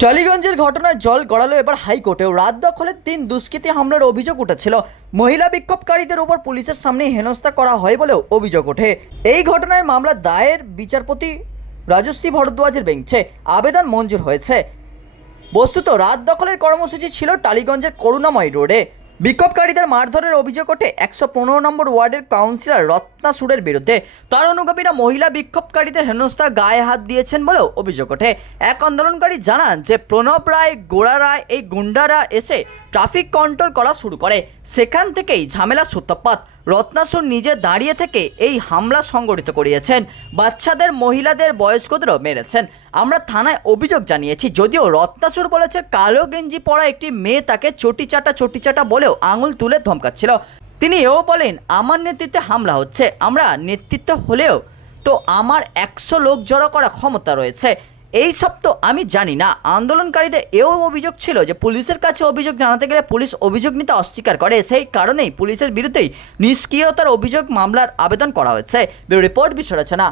টালিগঞ্জের ঘটনায় জল গড়ালো এবার হাইকোর্টেও। রাত দখলে তিন দুষ্কৃতী হামলার অভিযোগ উঠেছিল। মহিলা বিক্ষোভকারীদের উপর পুলিশের সামনে হেনস্থা করা হয় বলেও অভিযোগ ওঠে। এই ঘটনায় মামলা দায়ের বিচারপতি রাজশ্রী ভরদ্বাজের বেঞ্চে। আবেদন মঞ্জুর হয়েছে। বস্তুত রাত দখলের কর্মসূচি ছিল টালিগঞ্জের করুণাময় রোডে। বিক্ষোভকারীদের মারধরের অভিযোগ ওঠে একশো পনেরো নম্বর ওয়ার্ডের কাউন্সিলর রত্না সুরের বিরুদ্ধে। তার অনুগামীরা মহিলা বিক্ষোভকারীদের হেনস্থা গায়ে হাত দিয়েছেন বলেও অভিযোগ ওঠে। এক আন্দোলনকারী জানান যে, প্রণব রায় গোড়া রায়, এই গুন্ডারা এসে ট্রাফিক কন্ট্রোল করা শুরু করে। সেখান থেকেই ঝামেলা সূত্রপাত। রত্নাসুর নিজে দাঁড়িয়ে থেকে এই হামলা সংগঠিত করিয়েছেন। বাচ্চাদের, মহিলাদের বয়স্কদেরও মেরেছেন। আমরা থানায় অভিযোগ জানিয়েছি, যদিও রত্নাসুর বলেছে কালো গেঞ্জি পরা একটি মেয়ে তাকে চটিচাটা চটিচাটা বলেও আঙুল তুলে ধমকাচ্ছিল। তিনি এও বলেন, আমার নেতৃত্বে হামলা হচ্ছে, আমরা নেতৃত্ব হলেও তো আমার একশো লোক জড়ো করা ক্ষমতা রয়েছে। এই সব তো আমি জানি না। আন্দোলনকারীদের এও অভিযোগ ছিল যে পুলিশের কাছে অভিযোগ জানাতে গেলে পুলিশ অভিযোগ নিতে অস্বীকার করে। সেই কারণেই পুলিশের বিরুদ্ধেই নিষ্ক্রিয়তার অভিযোগ মামলার আবেদন করা হয়েছে। রিপোর্ট বিশ্ব রচনা